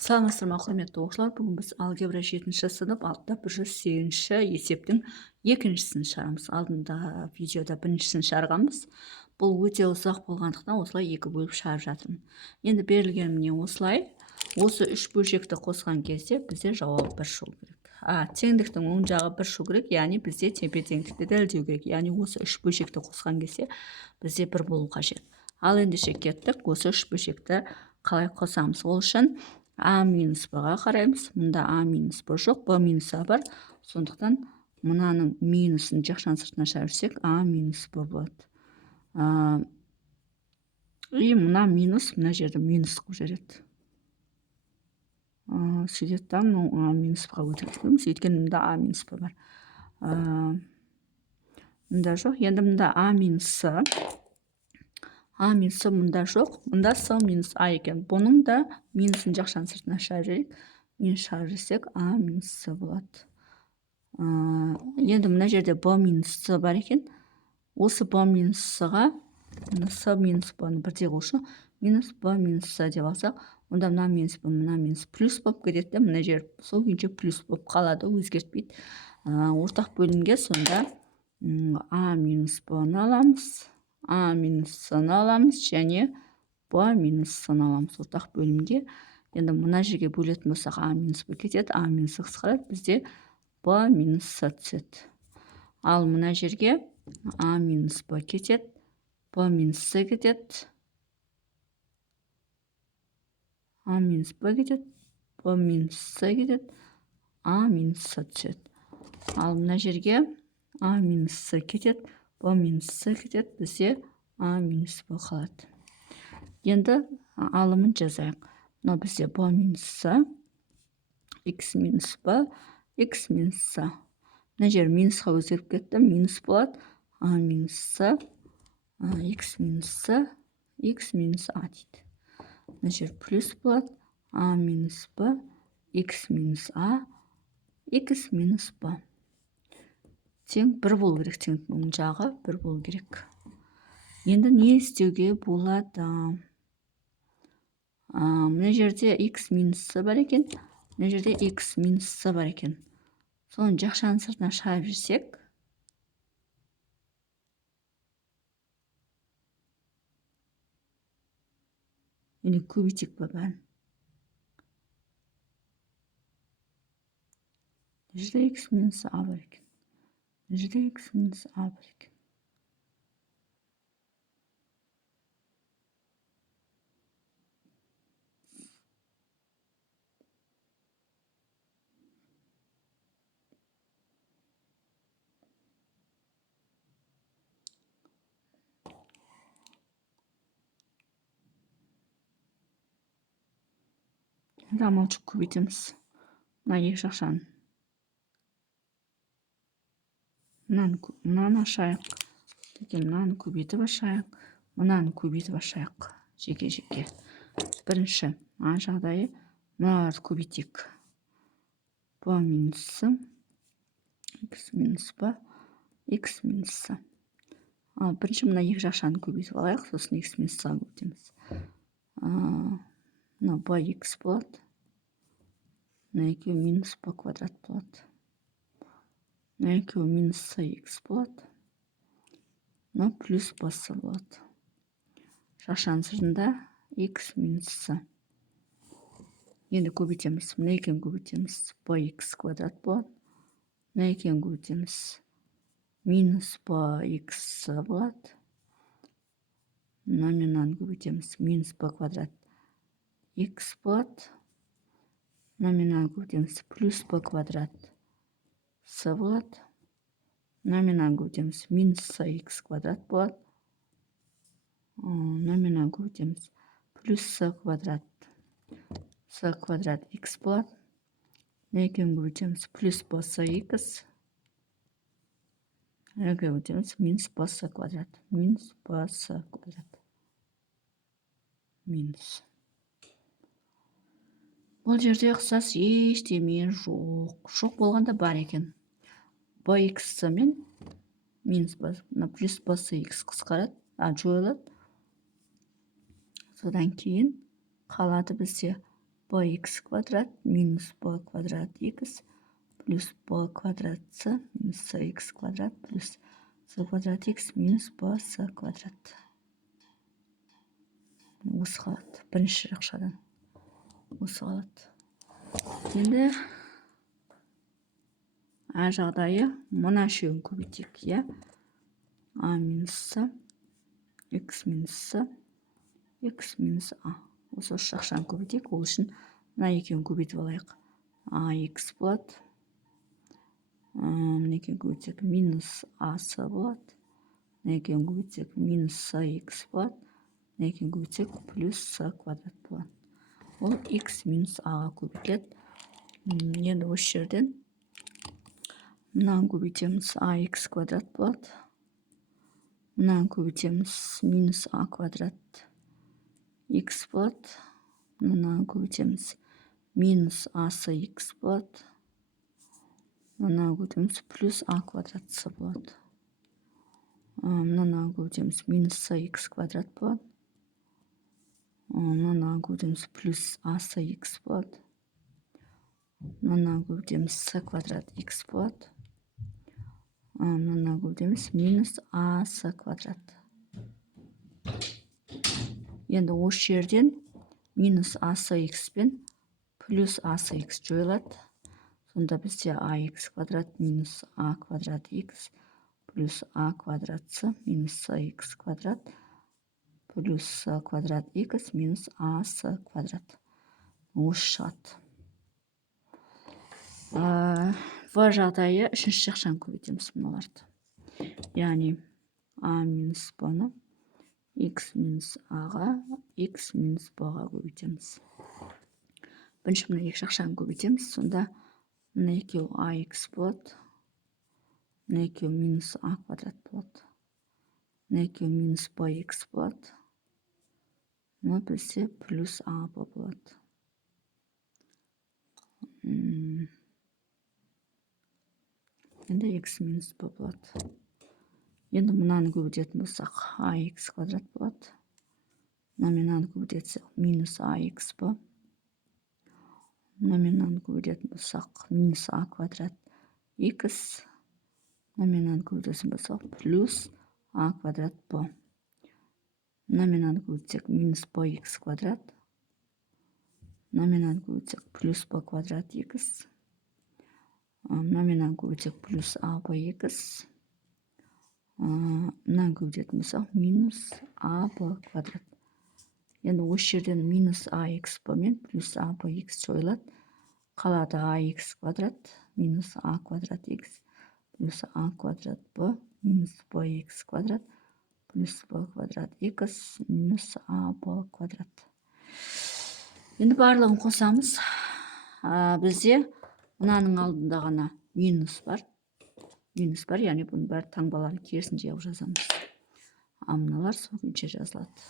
Саламатсыздар ма, құрметті оқушылар. Бүгін біз алгебра 7-ші сынып 108-ші есептің екіншісін шығарамыз. Алдында видеода біріншісін шығарғанбыз. Бұл өте ұзақ болғандықтан осылай екі бөліп шығарып жатырмын. Енді берілген міне осылай. Осы үш бөлшекті қосқан кезде бізде жауап бір шығу керек. Теңдіктің оң жағы бір шығу керек, яғни бізде тепе теңдікті дәлелдеу керек. Яғни осы үш бөлшекті қосқан кезде бізде бір болу қажет. Ал ендеше кеттік, осы үш бөлшекті қалай қосамыз? Ол үшін а минус б-ға қараймыз. Мұнда а минус б жоқ, б минус а бар. Сондықтан мынаның минусын жақшаның сыртына шығарсақ, а минус б болады. И мына минус мына жерді минус қылып жібереді. Сөйтеді да, мынау а минус б-ға өтіргізбейміз, өйткені мында а минус б бар. Мында жоқ. Енді мында а минусы мұнда жоқ. Мұнда с минус а екен. Бұның да минусын жақшаның сыртына шығарып жіберейік. Минус шығарып жіберсек, а минус с болады. Енді мына жерде б минус с бар екен. Осы б минус с-ға с минус б-ны бірдей қылу үшін минус б минус с деп алсақ, онда мына минус б, мына минус плюс болып кетеді. Мына жер сол күйінше плюс болып қалады, өзгертпейді. Ортақ бөлімге сонда а минус б-ны аламыз. А минус с-ны аламыз және б минус с-ны аламыз ортақ бөлімге. Енді мына жерге бөлетін болсақ, а минус б кетеді, а минус с қысқарады, бізде б минус с түседі. Ал мына жерге а минус б кетеді, б минус с кетеді, а минус б кетеді, б минус с кетеді, а минус с түседі. Ал мына жерге а минус с кетеді, б минус с кетеді, бізде а минус б қалады. Енді алымын жазайық. Мынау бізде б минус с, x минус б, x минус с. Мына жер минусқа өзгеріп кетті, минус болады. А минус с, x минус с, x минус а дейді. Мына жер плюс болады. А минус б, x минус а, x минус б. Тең бір болу керек, теңдіктің оң жағы бір болу керек. Енді не істеуге болады? Мына жерде x минус с бар екен, мына жерде x минус с бар екен. Соны жақшаның сыртына шығарып жіберсек, или көбейтейік па бәрін. Мына жерде x минус а бар екен. Мына жерде x минус а бар екен. Енді амалшық көбейтеміз. Мына екі жақшаны. Мынаны ашайық. Мынаны көбейтіп ашайық. Мынаны көбейтіп ашайық. Жеке-жеке. Бірінші жағдайы мыналарды көбейтейік. б минус с, x минус б, x минус с. Ал бірінші мына екі жақшаны көбейтіп алайық, сосын x минус с көбейтеміз. Мына bx болады. Мына екеуі минус б квадрат болады. Мына екеуі минус cx болады. Мына плюс б-с болады. Жақшаның сыртында x минус с. Енді көбейтеміз. Мына екеуін көбейтеміз. bx квадрат болады. Мына екеуін көбейтеміз. Минус bx болады. Мынаны көбейтеміз. Минус б квадрат x болады. Мынаны көбейтеміз. Плюс б квадрат с болады. Мынаны көбейтеміз. Минус cx квадрат болады. Мынаны көбейтеміз. Плюс с квадрат x болады. Мына екеуін көбейтеміз. Плюс б с x. Мына көбейтеміз. Минус б с квадрат. Минус б с квадрат. Минус. Бұл жерде ұқсас ештеме жоқ. Жоқ болғанда бар екен. bx мен минус б, плюс б с x қысқарады, жойылады. Содан кейін қалады бізде bx квадрат минус b квадрат x плюс b квадрат c минус cx квадрат плюс c квадрат x минус bc квадрат. Осы қалады. Бірінші жақшадан. Осы қалады. Енді а жағдайы мына үшеуін көбейтейік, иә? А минус c, x минус c, x минус a. Осы үш жақшаны көбейтейік. Ол үшін мына екеуін көбейтіп алайық. ax болады. Мына екеуін көбейтсек минус ac болады. Мына екеуін көбейтсек минус cx болады. Мына екеуін көбейтсек плюс c квадрат болады. Ол x минус a-ға көбейтіледі. Енді осы жерден мынаны көбейтеміз, ax квадрат болады. Мынаны көбейтеміз, минус a квадрат x болады. Мынаны көбейтеміз, минус acx болады. Мынаны көбейтеміз, плюс a квадрат c болады. Мынаны көбейтеміз, минус cx квадрат болады. Мынаны көбейтеміз, плюс acx болады. Мынаны көбейтеміз, c квадрат x болады. Мынаны көбейтеміз, минус ac квадрат. Енді осы жерден минус acx пен плюс acx жойылады. Сонда бізде ax квадрат минус a квадрат x плюс a квадрат c минус cx квадрат плюс c квадрат x минус ac квадрат. Осы шығады. В жағдайы үшінші жақшаны көбейтеміз мыналарды. Яғни a минус b-ны x минус a-ға, x минус b-ға көбейтеміз. Бірінші мына екі жақшаны көбейтеміз. Сонда мына екеу ax болады. Мына екеу минус a квадрат болады. Мына екеу минус bx болады. Мына бізде плюс ab болады. Енді x минус b болады. Енді мынаны көбейтетін болсақ, ax квадрат болады. Мынаны көбейтсек, минус ax b. Мынаны көбейтетін болсақ, минус a квадрат x. Мынаны көбейтетін болсақ, плюс a квадрат b. Мынаны көбейтсек, минус bx квадрат. Мынаны көбейтсек, плюс b квадрат x. Мынаны көбейтсек, плюс abx. Мынаны көбейтетін болсақ, минус ab квадрат. Енді осы жерден минус ax b мен плюс abx жойылады. Қалады ax квадрат минус a квадрат x плюс a квадрат b минус bx квадрат плюс b квадрат x минус ab квадрат. Енді барлығын қосамыз. Бізде мынаның алдында ғана минус бар. Минус бар, яғни бұның бәрі таңбаларын керісінше жазып жазамыз. Мыналар сол күйінше жазылады.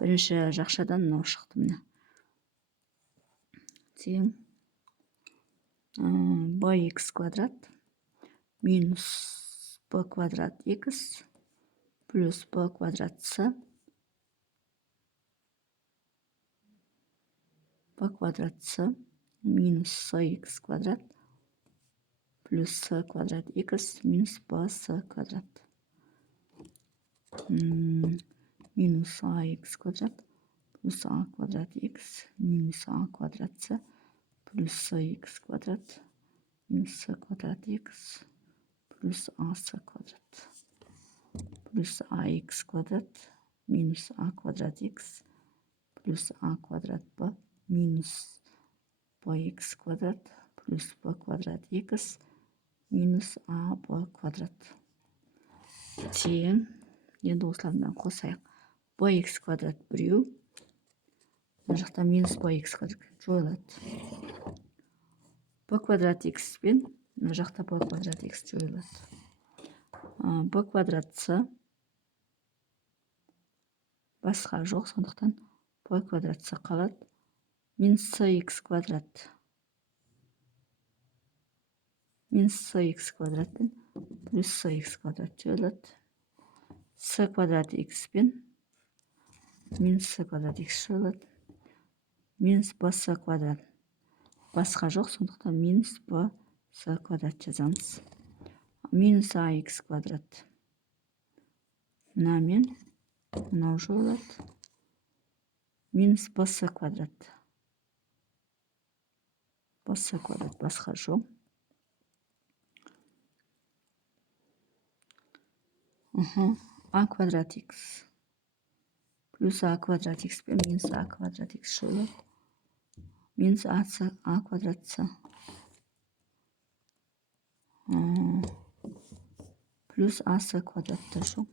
Бірінші жақшадан мынау шықты міне. Тең bx квадрат минус b квадрат x плюс b квадрат c b квадрат c минус cx квадрат плюс c квадрат x минус bc квадрат. Минус ax квадрат плюс a квадрат x минус a квадрат c плюс cx квадрат минус c квадрат x плюс ac квадрат плюс ax квадрат минус a квадрат x плюс a квадрат b минус bx квадрат плюс b квадрат x минус ab квадрат. Тең. Енді осылардан қосайық. bx квадрат біреу. Мына жақта минус bx квадрат жойылады. b квадрат x пен мына жақта b квадрат x жойылады. b квадрат c басқа жоқ, сондықтан b квадрат c қалады. Минус cx квадрат. Минус cx квадрат пен плюс cx квадрат жойылады. c квадрат x пен минус c квадрат x жойылады. минус бс квадрат. Басқа жоқ, сондықтан минус бс квадрат жазамыз. Минус ах квадрат. Мынамен мынау жойылады. Минус бс квадрат. Бс квадрат басқа жоқ. А квадрат х плюс а квадрат х пен минус а квадрат х жойылады. Минус а квадрат с плюс ас квадратта жоқ.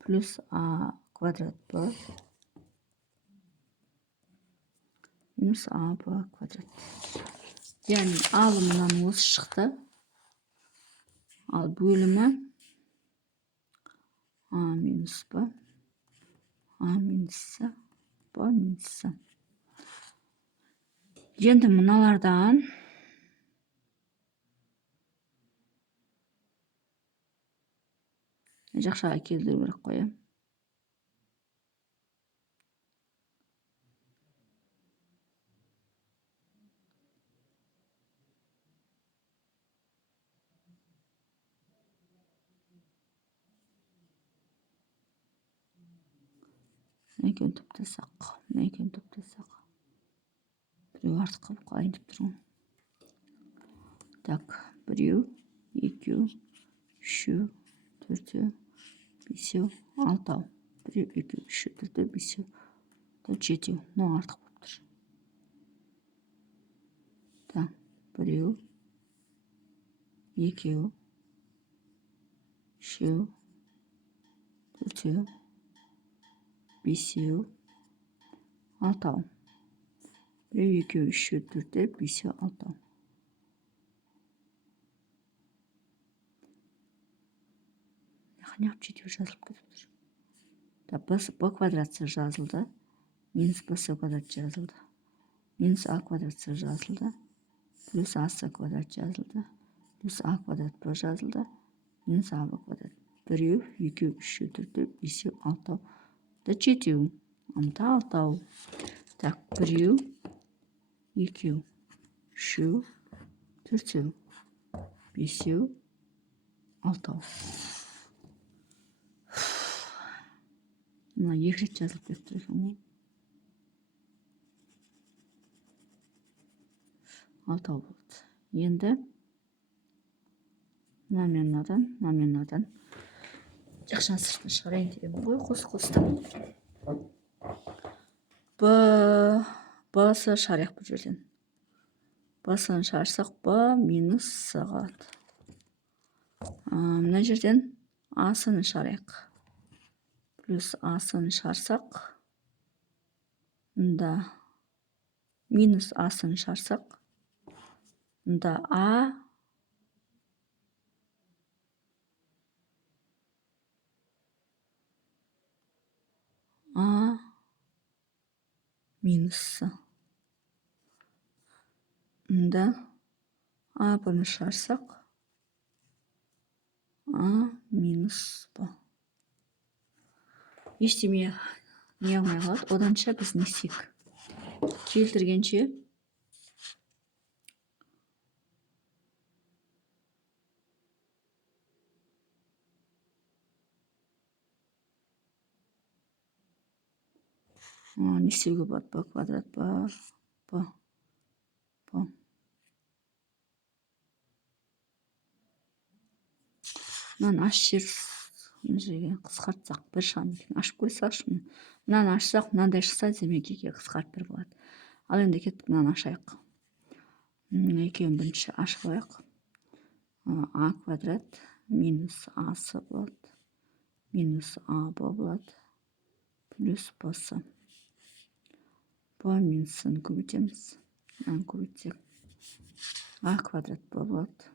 Плюс а квадрат б минус а б квадрат. Яғни алымынан осы шықты. Ал бөлімі а минус б, а минус с, б минус с. Енді мыналардан жақшаға келдіру керек қой. Мына екеуін топтасақ, мына екеуін топтасақ. Біреу артық қылып қалайын деп тұрмын. Так, біреу, екеу, үшеу, төртеу, бесеу, алтау. Біреу, екеу, үшеу, төртеу, бесеу, жетеу. Мынау артық болып тұр. Так, біреу, екеу, үшеу, төртеу, бесеу, алтау. Біреу, екеу, үшеу, төртеу, бесеу, алтау. Неғып жетеу жазылып кетіп тұр. Б квадратсы жазылды. Минус бс квадрат жазылды. Минус а квадратсы жазылды. Плюс ас квадрат жазылды. Плюс а квадрат б жазылды. Минус а б квадрат. Біреу, екеу, үшеу, төртеу, бесеу, алтау. Жетеу. Алтау. Так, біреу, екеу, үшеу, төртеу, бесеу, алтау. Мына екі рет жазылып кетіп тұр екен ғой. Алтау болды. Енді мынадан жақшаның сыртына шығарайын дегенмін ғой, қостым. Б-сы шығарайық бұл жерден. Б-сын шығарсақ, Б минус С қалады. Мына жерден А-сын шығарайық. Плюс А-сын шығарсақ, мұнда минус А-сын шығарсақ, мұнда А минус С. Мұнда А-ны шығарсақ, А минус Б. Ештеме не алмай қалады. Оданша біз не істейік? Келтіргенше не істеуге болады? Б квадрат Б. Мынаны ашып жіберіп қысқартсақ бір шығады екен. Ашып көре салшы. Мынаны ашсақ, мынандай шықса, демек екеуі қысқарып бір болады. Ал енді кеттік, мынаны ашайық. Екеуін бірінші ашып алайық. А квадрат минус асы болады. Минус а болады. Плюс бсы. Б минусын көбейтеміз. Көбейтсек. А квадрат болады.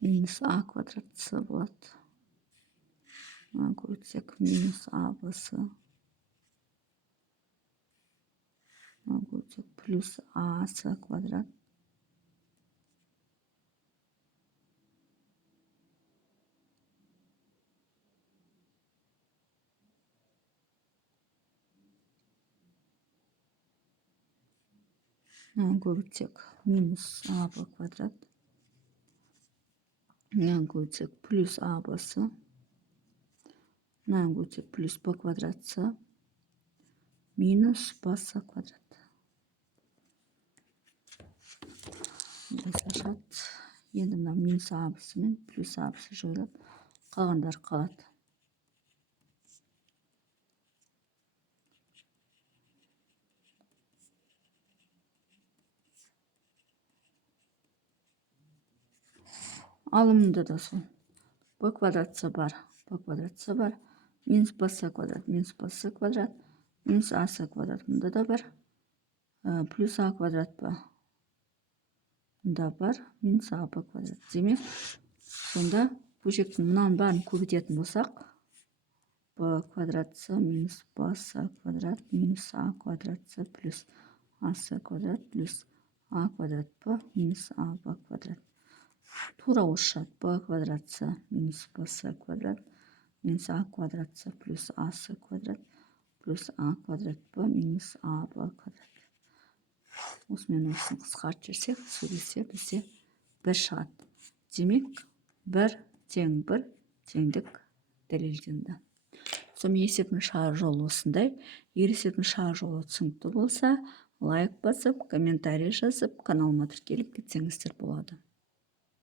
Минус а квадрат с болады. Көбейтсек минус а бсы. Көбейтсек плюс а с квадрат. көбейтсек минус аб квадрат, мынаны көбейтсек плюс абсы, мынаны көбейтсек плюс б квадратсы минус басы квадрат. Жасашат. Енді мына минус абысы мен плюс абысы жойылады, қалғандар қалады. Алымында да сол. Б квадратсы бар, минус басы квадрат, минус басы квадрат, минус асы квадрат. Мұнда да бар. Плюс а квадрат ба? Мұнда бар, минус а б квадрат. Демек, сонда бөлшектің мынаның барын көбейтетін болсақ, б квадратсы минус басы квадрат минус а квадратсы плюс асы квадрат плюс а квадрат б минус а б квадрат. Тура осы б квадратсы минус бсы квадрат минус а квадратсы плюс асы квадрат плюс а квадрат б минус а б квадрат. Осымен осын қысқартып жіберсек, сөйлесе бізде бір шығады. Демек, бір тең бір теңдік дәлелденді. Сонымен есептің шығар жолы осындай. Егер есептің шығар жолы түсінікті болса, лайк басып, комментарий жазып, каналыма тіркеліп кетсеңіздер болады.